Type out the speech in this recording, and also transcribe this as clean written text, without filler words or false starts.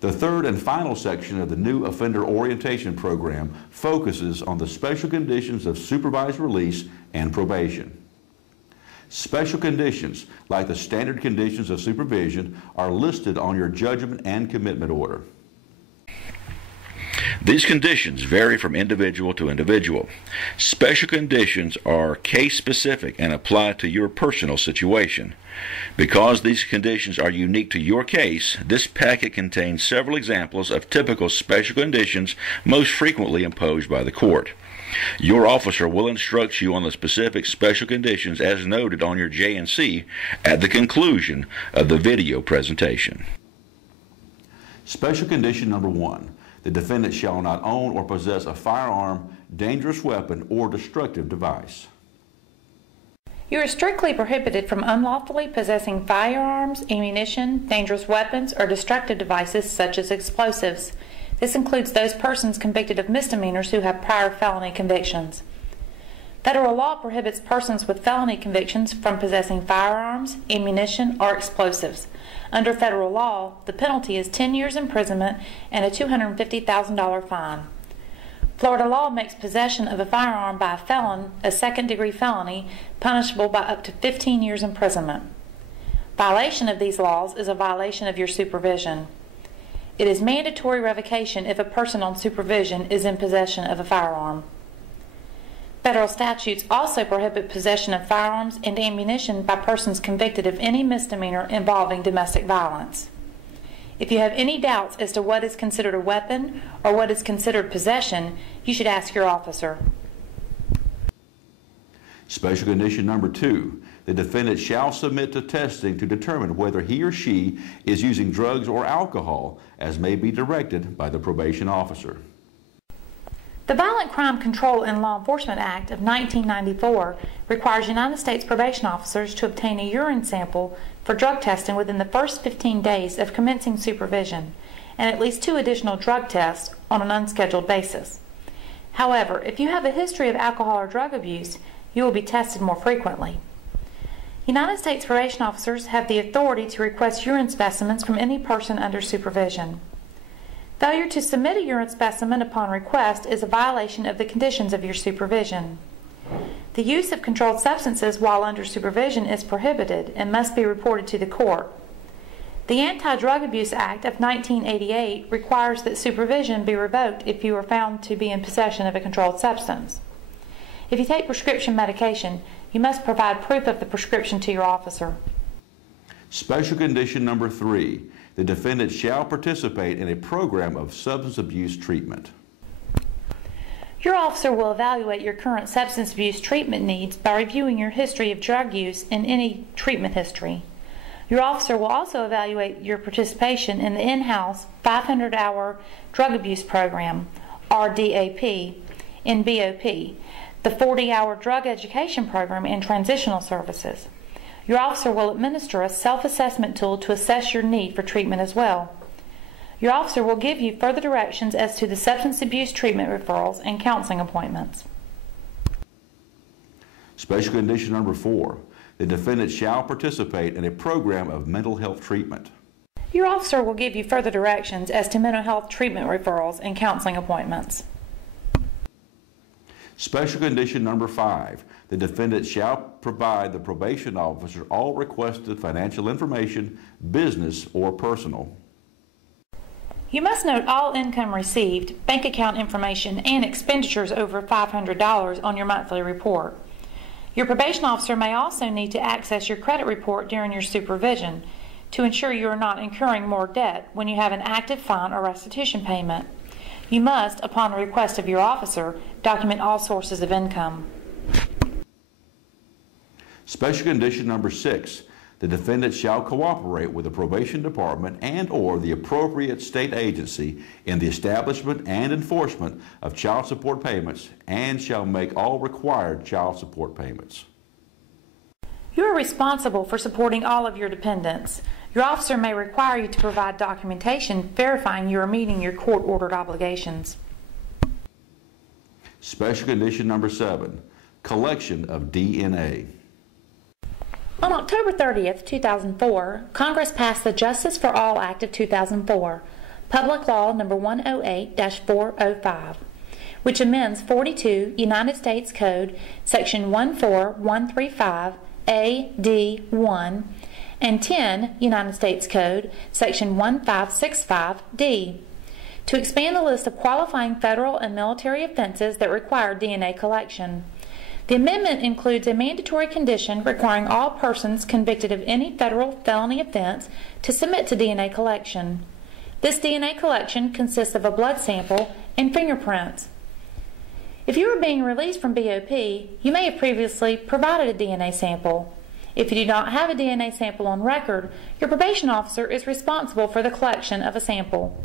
The third and final section of the new offender orientation program focuses on the special conditions of supervised release and probation. Special conditions, like the standard conditions of supervision, are listed on your judgment and commitment order. These conditions vary from individual to individual. Special conditions are case-specific and apply to your personal situation. Because these conditions are unique to your case, this packet contains several examples of typical special conditions most frequently imposed by the court. Your officer will instruct you on the specific special conditions as noted on your J&C at the conclusion of the video presentation. Special condition number 1. The defendant shall not own or possess a firearm, dangerous weapon, or destructive device. You are strictly prohibited from unlawfully possessing firearms, ammunition, dangerous weapons, or destructive devices such as explosives. This includes those persons convicted of misdemeanors who have prior felony convictions. Federal law prohibits persons with felony convictions from possessing firearms, ammunition, or explosives. Under federal law, the penalty is 10 years imprisonment and a $250,000 fine. Florida law makes possession of a firearm by a felon a second-degree felony, punishable by up to 15 years imprisonment. Violation of these laws is a violation of your supervision. It is mandatory revocation if a person on supervision is in possession of a firearm. Federal statutes also prohibit possession of firearms and ammunition by persons convicted of any misdemeanor involving domestic violence. If you have any doubts as to what is considered a weapon or what is considered possession, you should ask your officer. Special condition number 2. The defendant shall submit to testing to determine whether he or she is using drugs or alcohol, as may be directed by the probation officer. The Violent Crime Control and Law Enforcement Act of 1994 requires United States probation officers to obtain a urine sample for drug testing within the first 15 days of commencing supervision, and at least 2 additional drug tests on an unscheduled basis. However, if you have a history of alcohol or drug abuse, you will be tested more frequently. United States probation officers have the authority to request urine specimens from any person under supervision. Failure to submit a urine specimen upon request is a violation of the conditions of your supervision. The use of controlled substances while under supervision is prohibited and must be reported to the court. The Anti-Drug Abuse Act of 1988 requires that supervision be revoked if you are found to be in possession of a controlled substance. If you take prescription medication, you must provide proof of the prescription to your officer. Special condition number 3. The defendant shall participate in a program of substance abuse treatment. Your officer will evaluate your current substance abuse treatment needs by reviewing your history of drug use and any treatment history. Your officer will also evaluate your participation in the in-house 500-hour drug abuse program, RDAP, in BOP, the 40-hour drug education program, and transitional services. Your officer will administer a self-assessment tool to assess your need for treatment as well. Your officer will give you further directions as to the substance abuse treatment referrals and counseling appointments. Special condition number 4. The defendant shall participate in a program of mental health treatment. Your officer will give you further directions as to mental health treatment referrals and counseling appointments. Special condition number 5. The defendant shall provide the probation officer all requested financial information, business or personal. You must note all income received, bank account information, and expenditures over $500 on your monthly report. Your probation officer may also need to access your credit report during your supervision to ensure you are not incurring more debt when you have an active fine or restitution payment. You must, upon the request of your officer, document all sources of income. Special condition number 6. The defendant shall cooperate with the probation department and/or the appropriate state agency in the establishment and enforcement of child support payments and shall make all required child support payments. You are responsible for supporting all of your dependents. Your officer may require you to provide documentation verifying you are meeting your court-ordered obligations. Special condition number 7. Collection of DNA. On October 30th, 2004, Congress passed the Justice for All Act of 2004. Public Law No. 108-405, which amends 42 United States Code Section 14135 A.D.1 and 10 United States Code Section 1565D to expand the list of qualifying federal and military offenses that require DNA collection. The amendment includes a mandatory condition requiring all persons convicted of any federal felony offense to submit to DNA collection. This DNA collection consists of a blood sample and fingerprints. If you are being released from BOP, you may have previously provided a DNA sample. If you do not have a DNA sample on record, your probation officer is responsible for the collection of a sample.